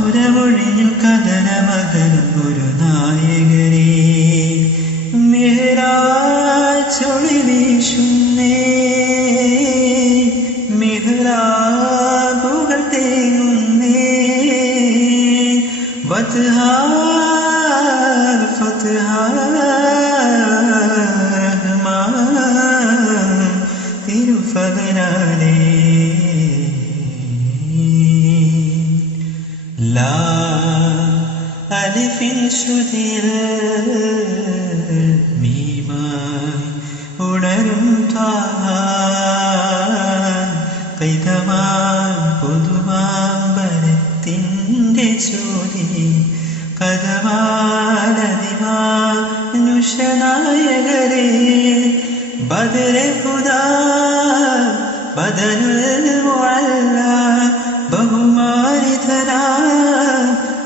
മധുരമൊഴിഞ്ഞു കഥന മകനും ഒരു നായകനെ. മിഹ്റാജൊളി വീശുന്നേ. മിഹ്റാബുകൾ തേങ്ങുന്നേ. വത്ഹാർ ലാ അലിഫിൻ ശ്രുതിയിൽ മീമായി ഉണരും കൈതമാം പുതുമാമ്പരത്തിന്റെ ചോതി കഥമാനദിമാനുഷനായകരെ ബദരെ പുതാ ബദനുൽ ബഹുമാനിതന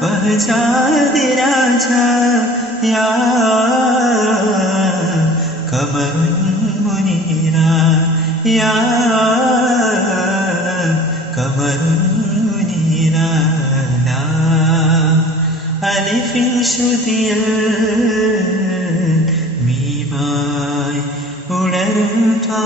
پہچا دراچا یا کمر منیرا یا قبر منیرا لا الف شدیل میمائی ഉണരുത്താ